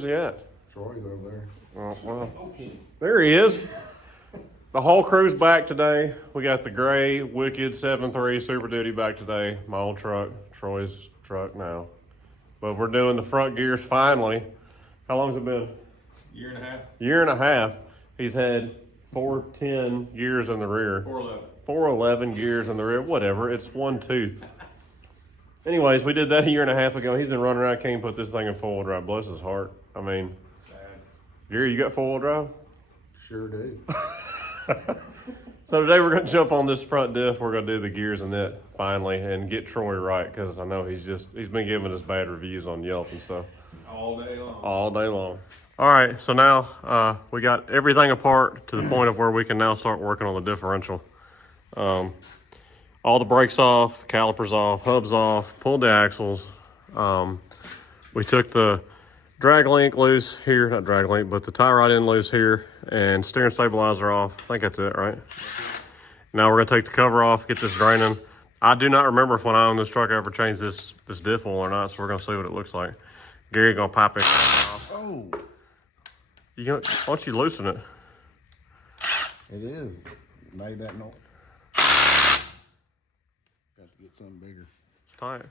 Where's he at? Troy's over there. Oh, well, there he is. The whole crew's back today. We got the gray Wicked 7.3 Super Duty back today. My old truck, Troy's truck now. But we're doing the front gears finally. How long's it been? Year and a half. Year and a half. He's had 410 gears in the rear. 411. 411 gears in the rear. Whatever. It's one tooth. Anyways, we did that a year and a half ago. He's been running around. Can't put this thing in four-wheel drive. Bless his heart. I mean, Sad. Gary, you got four-wheel drive? Sure do. So today we're going to jump on this front diff. We're going to do the gears in it finally and get Troy right, because I know he's been giving us bad reviews on Yelp and stuff. All day long. All day long. All right, so now we got everything apart to the point of where we can now start working on the differential. All the brakes off, the calipers off, hubs off, pulled the axles. We took the drag link loose here, not drag link, but the tie rod end loose here, and steering stabilizer off. I think that's it, right? Now we're gonna take the cover off, get this draining. I do not remember if when I owned this truck I ever changed this diff oil or not, so we're gonna see what it looks like. Gary gonna pipe it off. Oh, Why don't you loosen it? it is. Made that noise. Got to get something bigger. It's tight.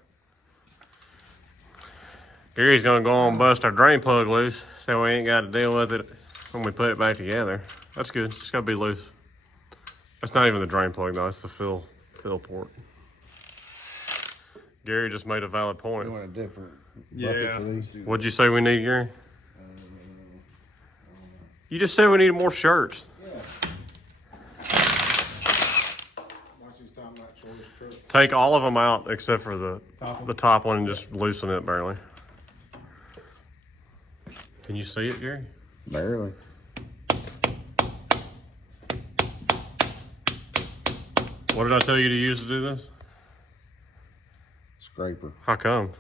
Gary's gonna go on and bust our drain plug loose, so we ain't got to deal with it when we put it back together. That's good. It's gotta be loose. That's not even the drain plug though. It's the fill port. Gary just made a valid point. You want a different bucket for these two? What'd you say we need, Gary? You just said we needed more shirts. Yeah. Watch these time like Troy's truck. Take all of them out except for the top one and just loosen it barely. Can you see it, Gary? Barely. What did I tell you to use to do this? Scraper, How come?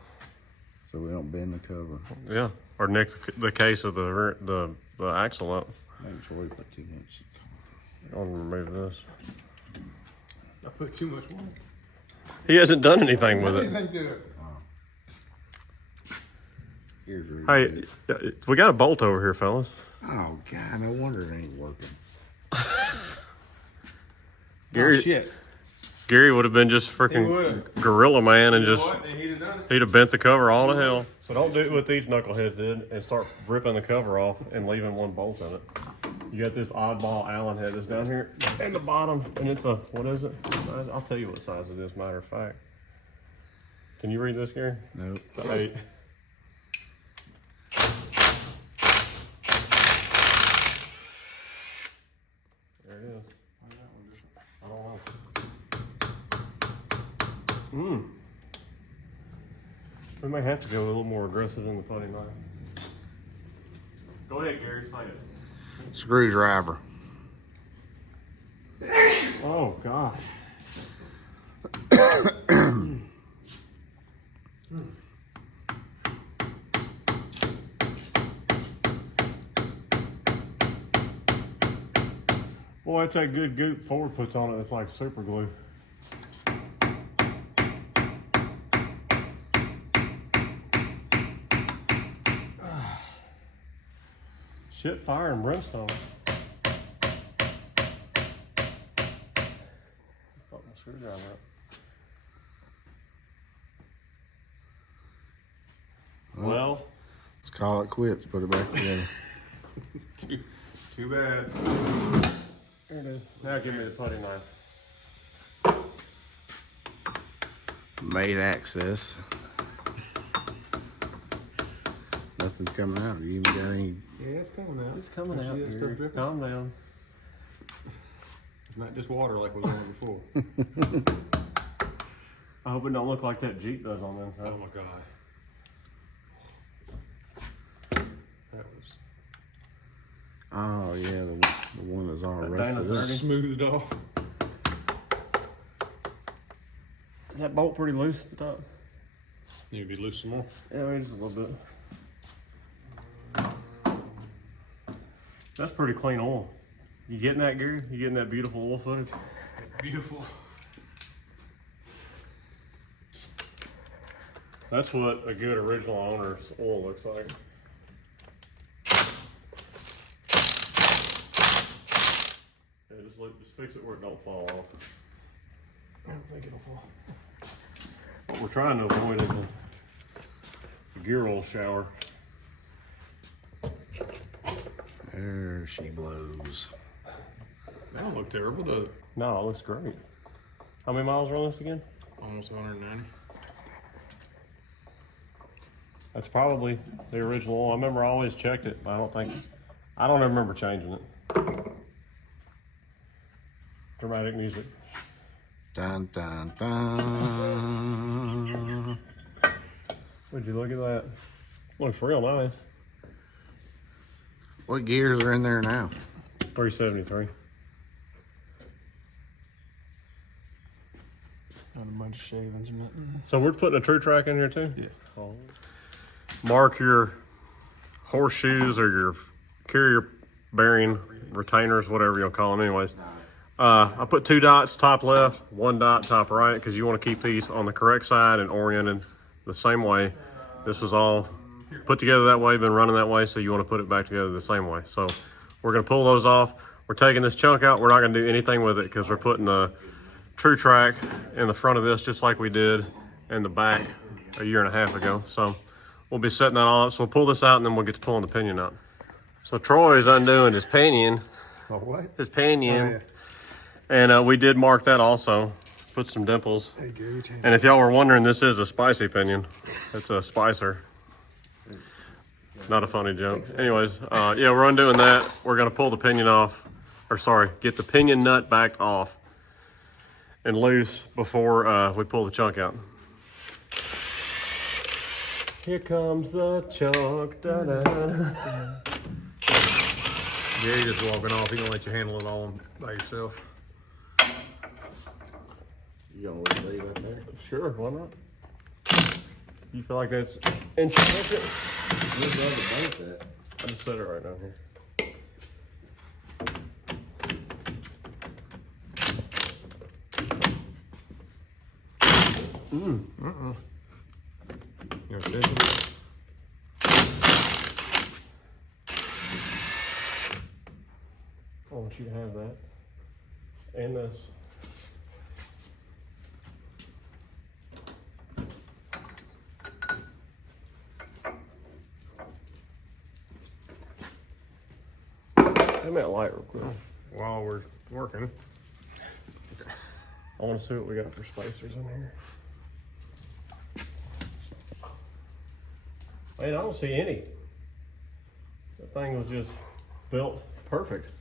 so we don't bend the cover. Yeah, or nick the case of the axle up. Maybe Troy put too much. I'll remove this. I put too much water. He hasn't done anything with it. Anything to it. Here's really Hey, good. we got a bolt over here, fellas. Oh God, no wonder it ain't working. Gary, Oh, shit. Gary would have been just He freaking would've. gorilla man and You know just what? And he'd have done it. he'd have bent the cover all to hell. So don't do what these knuckleheads did and start ripping the cover off and leaving one bolt in it. You got this oddball Allen head that's down here at the bottom, and it's a, what is it? I'll tell you what size it is, matter of fact. Can you read this, Gary? Nope. It's an 8. There it is. I don't know. We may have to go a little more aggressive in the putting knife. Go ahead, Gary, say it. Screwdriver. Oh, God. Boy, that's that good goop Ford puts on it. It's like super glue. Shit, fire and brimstone. Fuck my screwdriver up. Well, Let's call it quits. Put it back together. Too bad. here it is. Now give me the putty knife. Made access. Nothing's coming out. You even got any? Yeah, it's coming out. It's coming See out. that stuff Gary. dripping? Calm down. It's not just water like we was on before. I hope it don't look like that Jeep does on the inside. Oh my God. That was Oh yeah, the one that's all That rusted Dana up. 30. smoothed off. Is that bolt pretty loose at the top? Need to be loose some more. Yeah, maybe just a little bit. That's pretty clean oil. You getting that, Gary? You getting that beautiful oil footage? Beautiful. That's what a good original owner's oil looks like. Just fix it where it don't fall off. I don't think it'll fall. What we're trying to avoid is the gear oil shower. There she blows. That don't look terrible, does it? No, it looks great. How many miles are on this again? Almost 190. That's probably the original. I remember I always checked it, but I don't remember changing it. Dramatic music. Dun, dun, dun. Would you look at that? Looks real nice. What gears are in there now? 373. Not a bunch of shavings or nothing. So we're putting a Truetrac in here too? Yeah. Oh. Mark your horseshoes or your carrier bearing retainers, whatever you'll call them anyways. I put 2 dots top left, 1 dot top right, because you want to keep these on the correct side and oriented the same way. This was all put together that way, been running that way, so you want to put it back together the same way. So we're going to pull those off. We're taking this chunk out. We're not going to do anything with it because we're putting the Truetrac in the front of this just like we did in the back a year and a half ago. So we'll be setting that all up. So we'll pull this out and then we'll get to pulling the pinion out. So Troy's undoing his pinion. Oh, what? His pinion. Oh, yeah. And we did mark that also. Put some dimples. Hey, Gary, change. And if y'all were wondering, this is a spicy pinion. It's a spicer. Not a funny joke. Anyways, yeah, we're undoing that. We're gonna pull the pinion off, or sorry, get the pinion nut backed off and loose before we pull the chunk out. Here comes the chunk. Da-da. Gary just walking off. He gonna let you handle it all by yourself. You gonna leave that there? Sure, why not? You feel like that's insignificant? I just set it right down here. You're fishing? I want you to have that. And this. Give me that light real quick. While we're working. I want to see what we got for spacers in here. Man, I don't see any. That thing was just built perfect.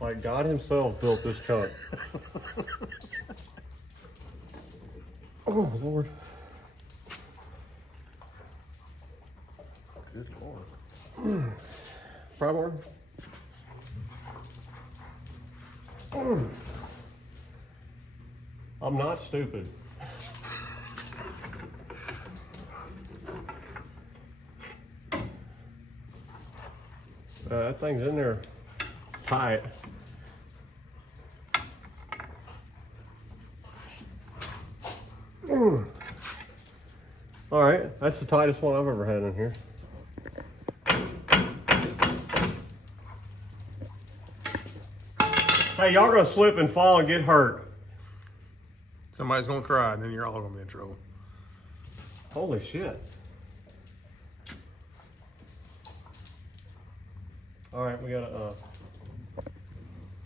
Like God himself built this chunk. Oh, Lord. Good Lord. Pry bar. I'm not stupid. That thing's in there tight. All right, that's the tightest one I've ever had in here. Hey, y'all gonna slip and fall and get hurt. Somebody's gonna cry, and then you're all gonna be in trouble. Holy shit. All right, we gotta,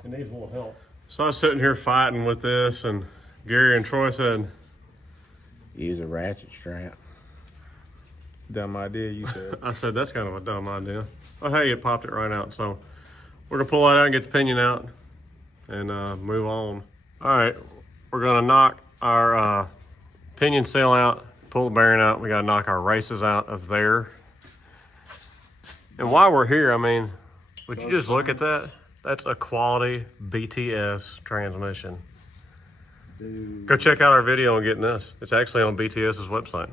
it needs a little help. So I was sitting here fighting with this, and Gary and Troy said, Use a ratchet strap. It's a dumb idea, you said. I said, that's kind of a dumb idea. Oh, hey, it popped it right out. So we're gonna pull that out and get the pinion out and move on. All right, we're gonna knock our pinion seal out, pull the bearing out. We gotta knock our races out of there. And while we're here, I mean, would you just look at that? That's a quality BTS transmission. Dude. Go check out our video on getting this. It's actually on BTS's website.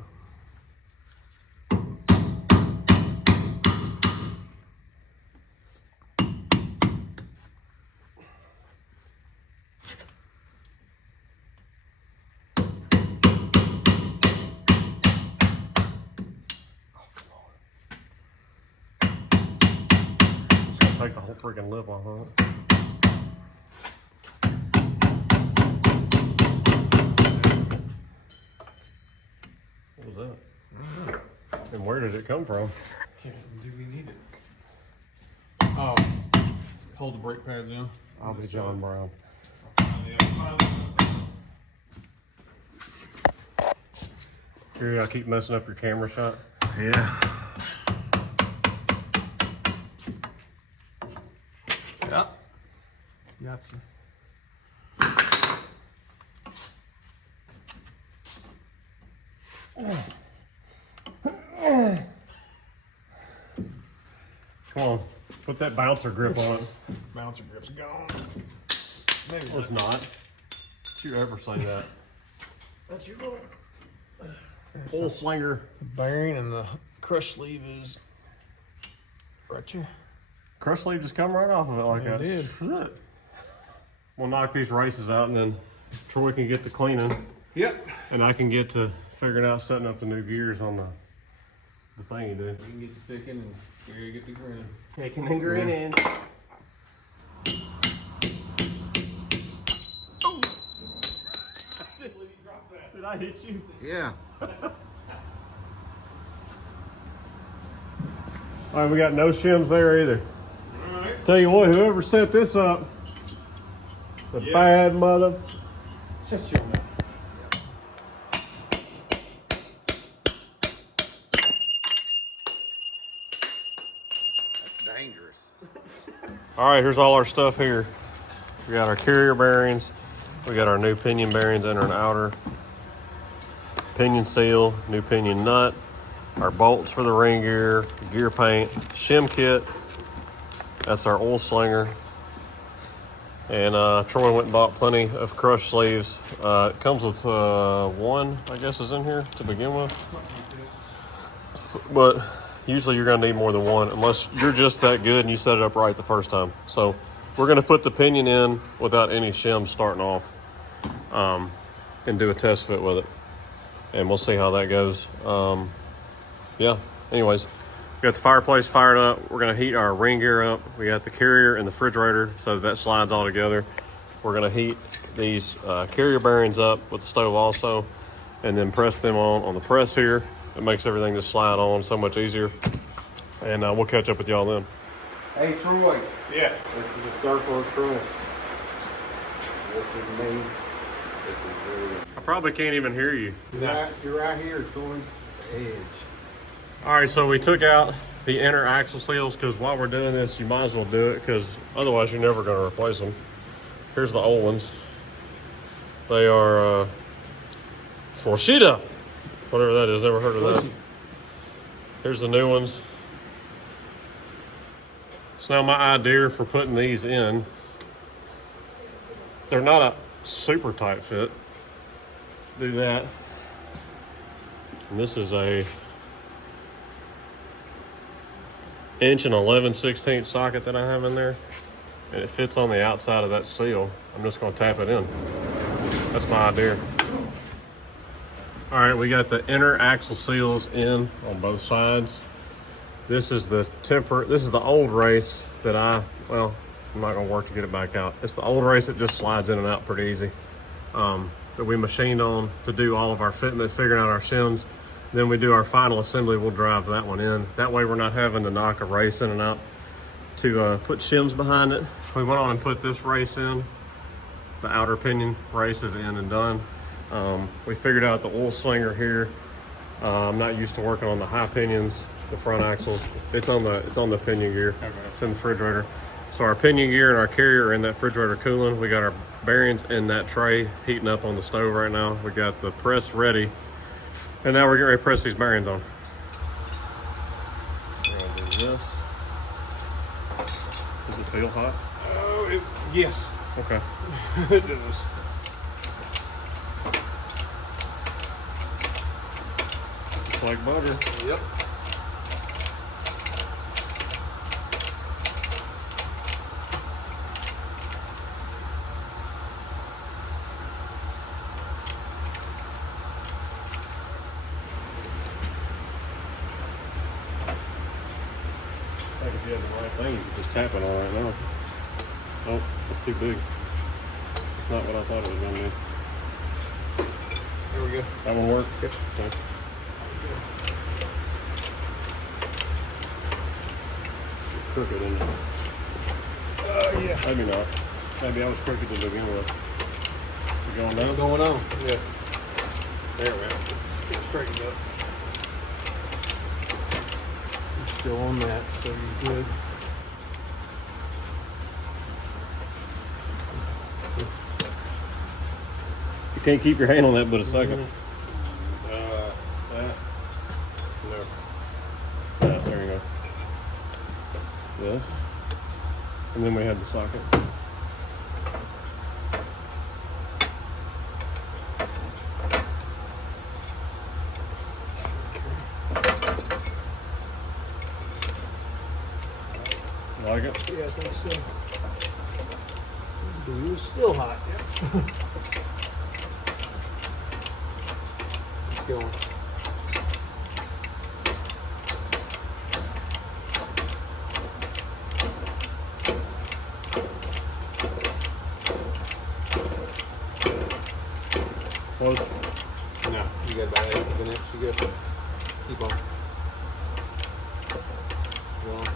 Take the whole freaking lip off of it. Where did it come from? Do we need it? Oh, hold the brake pads in. I'll be John Brown. Here, I keep messing up your camera shot. Yeah. Yep. Got some. Come on, put that bouncer grip on it. Bouncer grip's gone. Maybe it's not. Don't you ever say that? That's your going. Full slinger. The bearing and the crush sleeve is right here. Crush sleeve just come right off of it like that. It did. Shit. We'll knock these races out and then Troy can get to cleaning. Yep. And I can get to figuring out setting up the new gears on the thing you do. We can get the picking and Gary get the grinning. Picking and grinning. Did I hit you? Yeah. All right, we got no shims there either. All right. Tell you what, whoever set this up, the bad mother. Shut your mouth. That's dangerous. All right, here's all our stuff here. We got our carrier bearings. We got our new pinion bearings, inner and outer. Pinion seal, new pinion nut. Our bolts for the ring gear, gear paint, shim kit. That's our oil slinger. And Troy went and bought plenty of crush sleeves. It comes with one, I guess, is in here to begin with. But usually you're gonna need more than one unless you're just that good and you set it up right the first time. So we're gonna put the pinion in without any shims starting off and do a test fit with it. And we'll see how that goes. Yeah, anyways, we got the fireplace fired up. We're gonna heat our ring gear up. We got the carrier and the refrigerator so that slides all together. We're gonna heat these carrier bearings up with the stove also, and then press them on the press here. It makes everything just slide on so much easier. And we'll catch up with y'all then. Hey, Troy. Yeah. This is a circle of trust. This is me. This is really. I probably can't even hear you. You're right here towards the edge. All right, so we took out the inner axle seals because while we're doing this, you might as well do it because otherwise you're never going to replace them. Here's the old ones. They are Forshida, whatever that is. Never heard of that. Here's the new ones. So now my idea for putting these in, they're not a super tight fit. Do that. And this is a 1 11/16 socket that I have in there, and it fits on the outside of that seal. I'm just going to tap it in. That's my idea. All right, we got the inner axle seals in on both sides. This is the this is the old race that I'm not going to work to get it back out. It's the old race that just slides in and out pretty easy. That we machined on to do all of our fitment, figuring out our shims. Then we do our final assembly, we'll drive that one in. That way we're not having to knock a race in and out to put shims behind it. We went on and put this race in. The outer pinion race is in and done. We figured out the oil slinger here. I'm not used to working on the high pinions, the front axles. It's on the pinion gear. Okay. It's in the refrigerator. So our pinion gear and our carrier are in that refrigerator cooling. We got our bearings in that tray heating up on the stove right now. We got the press ready. And now we're getting ready to press these bearings on. We're gonna do this. Does it feel hot? Oh, yes. Okay. It does. It's like butter. Yep. I think if you have the right thing, you can just tap it on right now. Oh, it's too big. It's not what I thought it was going to be. There we go. That one work? Yep. Okay. crooked, isn't it? Yeah. Maybe not. Maybe I was crooked to begin with. You going down? Going on. Yeah. There, man. Let's get straightened up. You're still on that, so you're good. You can't keep your hand on that but a second. That. No. Yeah, there you go. This. And then we had the socket. Like it? Yeah, I think so. Dude, it's still hot. Yeah. Keep going. Close. No, you got about 8 minutes. You good. Keep on. Keep on.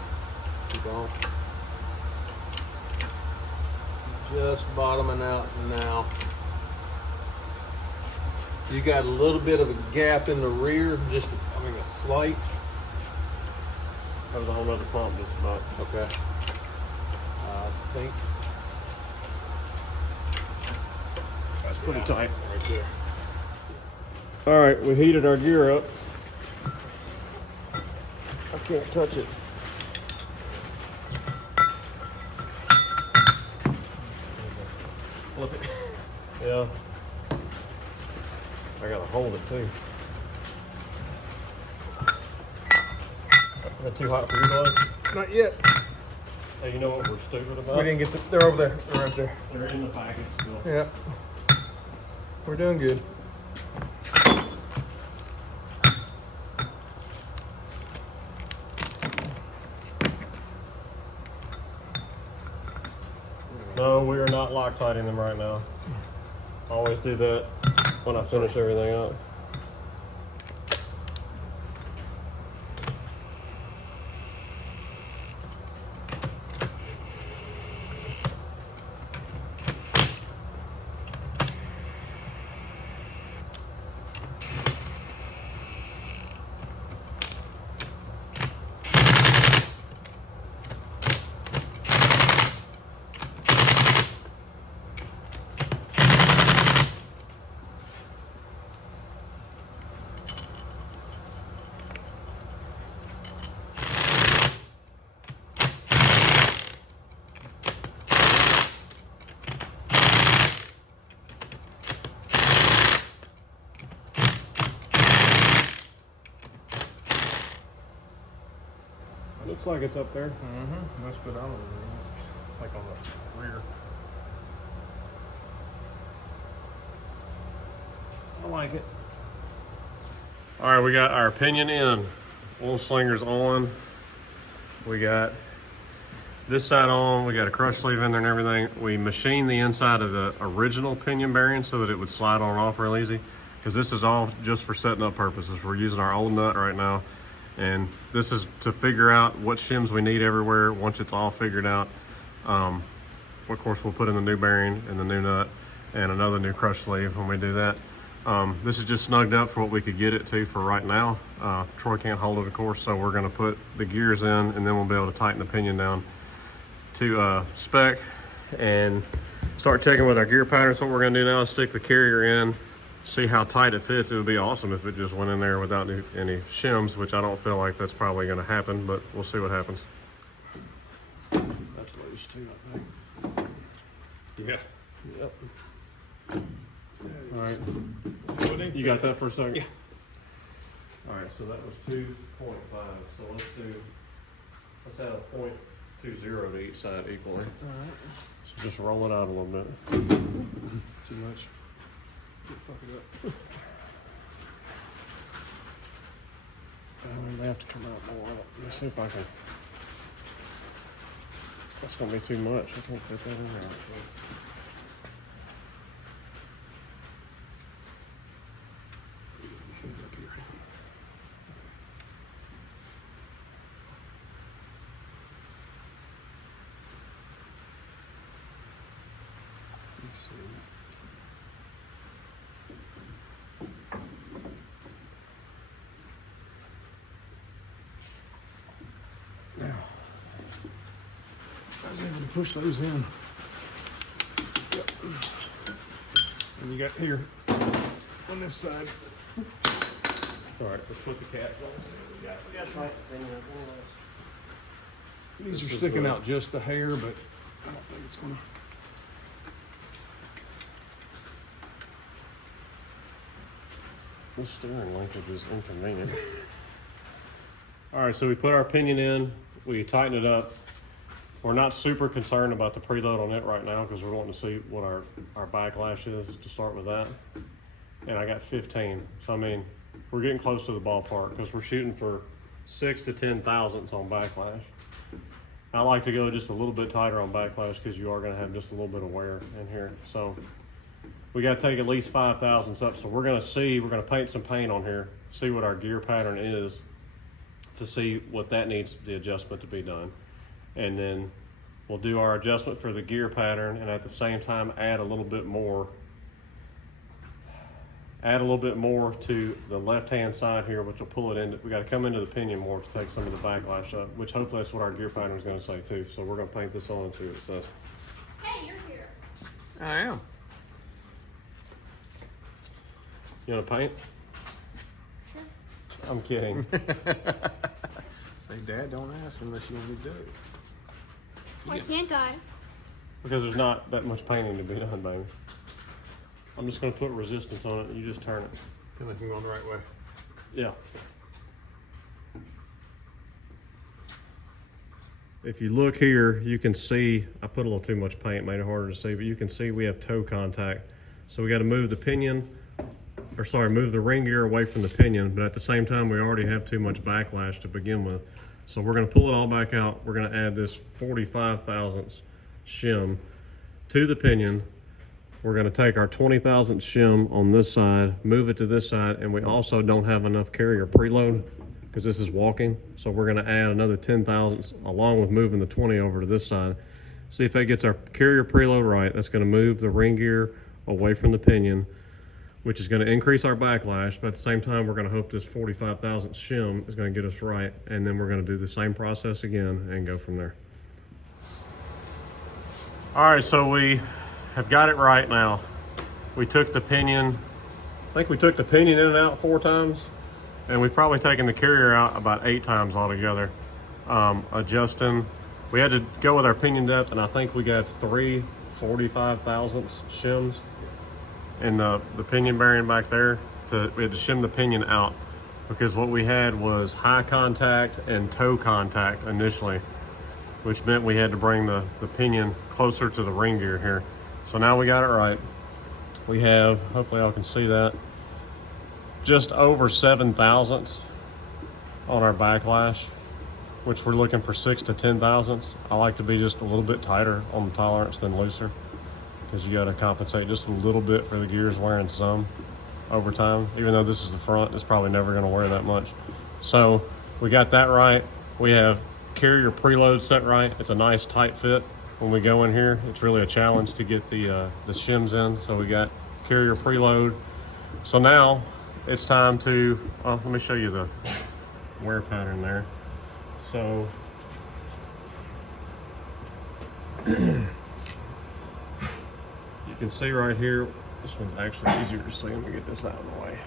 Keep on. Just bottoming out now. You got a little bit of a gap in the rear, just, I mean, a slight. That was a whole other pump just about. Okay. I think. That's pretty tight. Right there. All right, we heated our gear up. I can't touch it. Flip it. Yeah. I gotta hold it too. Is that too hot for your blood? Not yet. Hey, you know what we're stupid about? We didn't get the, they're over there. They're right there. They're in the package still. Yeah. We're doing good. No, we are not Loctiting them right now. I always do that when I finish everything up. Looks like it's up there. Mm-hmm. That's good on the like on the rear. I like it. All right, we got our pinion in. Oil slinger's on. We got this side on. We got a crush sleeve in there and everything. We machined the inside of the original pinion bearing so that it would slide on and off real easy, because this is all just for setting up purposes. We're using our old nut right now, and this is to figure out what shims we need everywhere. Once it's all figured out, of course we'll put in the new bearing and the new nut and another new crush sleeve when we do that. This is just snugged up for what we could get it to for right now. Troy can't hold it, of course, so we're gonna put the gears in, and then we'll be able to tighten the pinion down to spec and start checking with our gear patterns. What we're gonna do now is stick the carrier in, see how tight it fits. It would be awesome if it just went in there without any shims, which I don't feel like that's probably gonna happen, but we'll see what happens. That's loose too, I think. Yeah. Yep. All right. You got that for a second? Yeah. All right, so that was 2.5. So let's add a 0.20 to each side equally. All right. So just roll it out a little bit. Too much. Fuck it up. They have to come out more. Let's see if I can. That's gonna be too much. I can't fit that in there. was able to push those in. Yep. And you got here on this side. All right, let's put the caps on. These are sticking out just a hair, but I don't think it's gonna. This steering linkage is inconvenient. All right, so we put our pinion in, we tighten it up. We're not super concerned about the preload on it right now because we're wanting to see what our backlash is to start with that. And I got 15, so I mean, we're getting close to the ballpark because we're shooting for 6 to 10 thousandths on backlash. I like to go just a little bit tighter on backlash because you are going to have just a little bit of wear in here. So we got to take at least 5 thousandths up. So we're going to paint some paint on here, see what our gear pattern is to see what that needs the adjustment to be done. And then we'll do our adjustment for the gear pattern and at the same time add a little bit more to the left-hand side here, which will pull it in. We got to come into the pinion more to take some of the backlash up, which hopefully that's what our gear pattern is going to say too. So we're going to paint this on and see what it says. Hey, you're here. I am. You want to paint? Sure. I'm kidding. Say, Dad, don't ask unless you want me to do it. Why can't I? Because there's not that much painting to be done, baby. I'm just going to put resistance on it and you just turn it. Feel like I'm going the right way. Yeah. If you look here, you can see, I put a little too much paint, made it harder to see, but you can see we have toe contact. So we got to move the pinion, move the ring gear away from the pinion, but at the same time, we already have too much backlash to begin with. So we're going to pull it all back out. We're going to add this 45 thousandths shim to the pinion. We're going to take our 20 thousandths shim on this side, move it to this side, and we also don't have enough carrier preload because this is walking. So we're going to add another 10 thousandths along with moving the 20 over to this side. See if that gets our carrier preload right. That's going to move the ring gear away from the pinion, which is going to increase our backlash, but at the same time, we're going to hope this 45 thousandths shim is going to get us right, and then we're going to do the same process again and go from there. All right, so we have got it right now. We took the pinion, I think we took the pinion in and out 4 times, and we've probably taken the carrier out about 8 times altogether. Adjusting, we had to go with our pinion depth, and I think we got 3 45 thousandths shims in the pinion bearing back there. We had to shim the pinion out because what we had was high contact and toe contact initially, which meant we had to bring the pinion closer to the ring gear here. So now we got it right. We have, hopefully y'all can see that, just over 7 thousandths on our backlash, which we're looking for 6 to 10 thousandths. I like to be just a little bit tighter on the tolerance than looser, because you got to compensate just a little bit for the gears wearing some over time. Even though this is the front, it's probably never going to wear that much. So we got that right. We have carrier preload set right. It's a nice tight fit when we go in here. It's really a challenge to get the shims in. So we got carrier preload. So now it's time to, well, let me show you the wear pattern there. So you can see right here, this one's actually easier to see. Let me get this out of the way.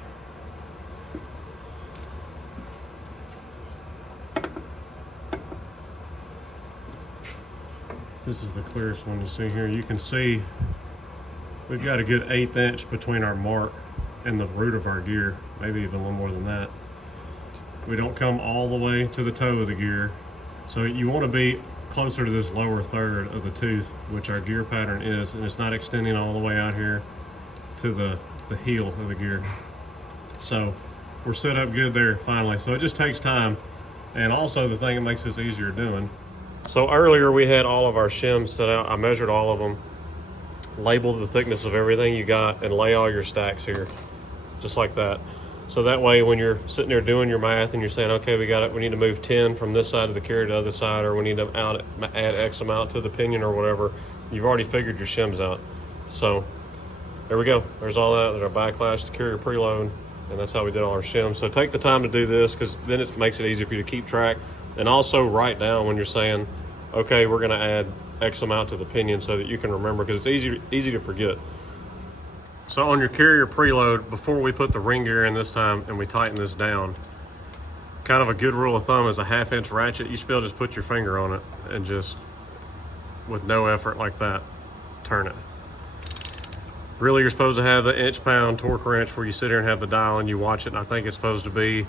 This is the clearest one to see here. You can see we've got a good 1/8 inch between our mark and the root of our gear, maybe even a little more than that. We don't come all the way to the toe of the gear. So you want to be closer to this lower third of the tooth, which our gear pattern is, and it's not extending all the way out here to the heel of the gear. So we're set up good there finally. So it just takes time. And also the thing that makes this easier doing. So earlier we had all of our shims set out. I measured all of them, labeled the thickness of everything you got, and lay all your stacks here, just like that. So that way when you're sitting there doing your math and you're saying, okay, we need to move 10 from this side of the carrier to the other side, or we need to add X amount to the pinion or whatever, you've already figured your shims out. So there we go. There's all that. There's our backlash, the carrier preload, and that's how we did all our shims. So take the time to do this, because then it makes it easier for you to keep track. And also write down when you're saying, okay, we're going to add X amount to the pinion so that you can remember, because it's easy to forget. So on your carrier preload, before we put the ring gear in this time and we tighten this down, kind of a good rule of thumb is a 1/2 inch ratchet. You should be able to just put your finger on it and just, with no effort like that, turn it. Really, you're supposed to have the inch-pound torque wrench where you sit here and have the dial and you watch it. And I think it's supposed to be,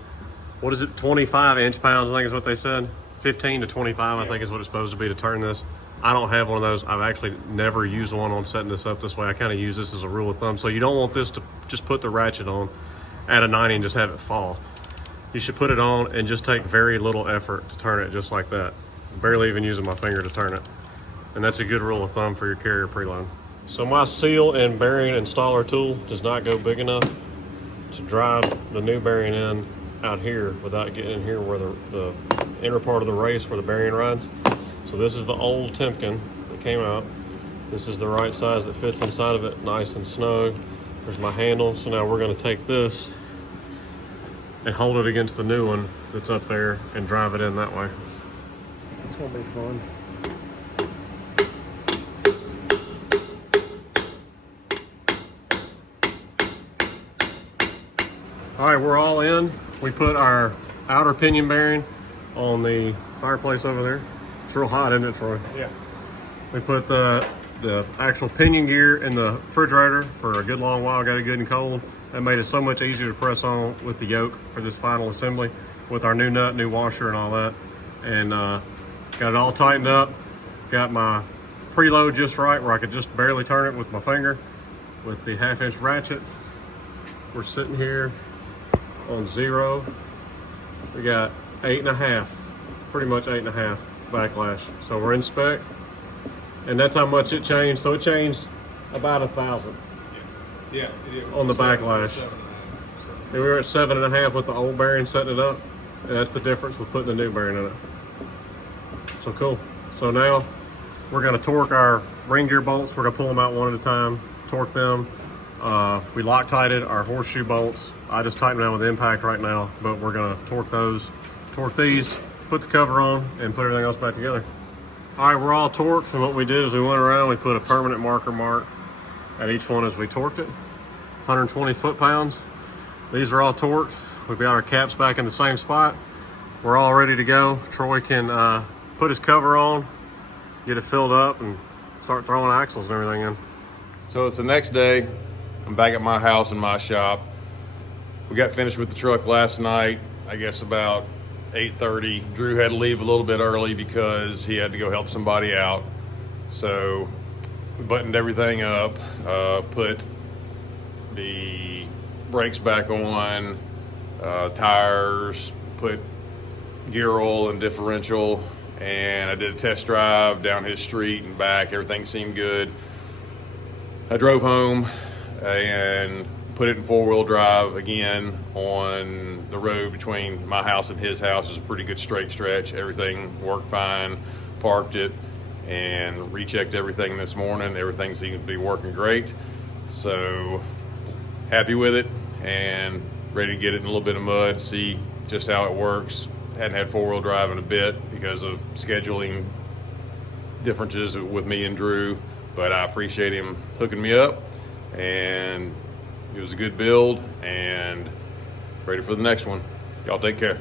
what is it, 25 inch-pounds, I think is what they said. 15 to 25, I think is what it's supposed to be to turn this. I don't have one of those. I've actually never used one on setting this up this way. I kind of use this as a rule of thumb. So you don't want this to just put the ratchet on at a 90 and just have it fall. You should put it on and just take very little effort to turn it just like that. Barely even using my finger to turn it. And that's a good rule of thumb for your carrier preload. So my seal and bearing installer tool does not go big enough to drive the new bearing in out here without getting in here where the inner part of the race where the bearing rides. So this is the old Timken that came out. This is the right size that fits inside of it, nice and snug. There's my handle. So now we're gonna take this and hold it against the new one that's up there and drive it in that way. It's gonna be fun. All right, we're all in. We put our outer pinion bearing on the fireplace over there. It's real hot, isn't it, Troy? Yeah. We put the actual pinion gear in the refrigerator for a good long while, got it good and cold. That made it so much easier to press on with the yoke for this final assembly with our new nut, new washer and all that. And got it all tightened up. Got my preload just right where I could just barely turn it with my finger with the 1/2 inch ratchet. We're sitting here on 0. We got 8.5, pretty much 8.5 backlash. So we're in spec, and that's how much it changed. So it changed about 1,000 on the backlash. And we were at 7.5 with the old bearing setting it up, and that's the difference with putting the new bearing in it. So cool. So now we're gonna torque our ring gear bolts. We're gonna pull them out one at a time, torque them. We Loctited our horseshoe bolts. I just tighten them down with impact right now, but we're gonna torque those, torque these, put the cover on, and put everything else back together. All right, we're all torqued, and what we did is we went around, we put a permanent marker mark at each one as we torqued it. 120 foot-pounds. These are all torqued. We've got our caps back in the same spot. We're all ready to go. Troy can put his cover on, get it filled up, and start throwing axles and everything in. So it's the next day. I'm back at my house in my shop. We got finished with the truck last night, I guess about 8:30. Drew had to leave a little bit early because he had to go help somebody out. So we buttoned everything up, put the brakes back on, tires, put gear oil and differential, and I did a test drive down his street and back. Everything seemed good. I drove home and put it in 4-wheel drive again on the road between my house and his house. It was a pretty good straight stretch. Everything worked fine. Parked it and rechecked everything this morning. Everything seems to be working great. So happy with it and ready to get it in a little bit of mud, see just how it works. Hadn't had 4-wheel drive in a bit because of scheduling differences with me and Drew, but I appreciate him hooking me up, and it was a good build and ready for the next one. Y'all take care.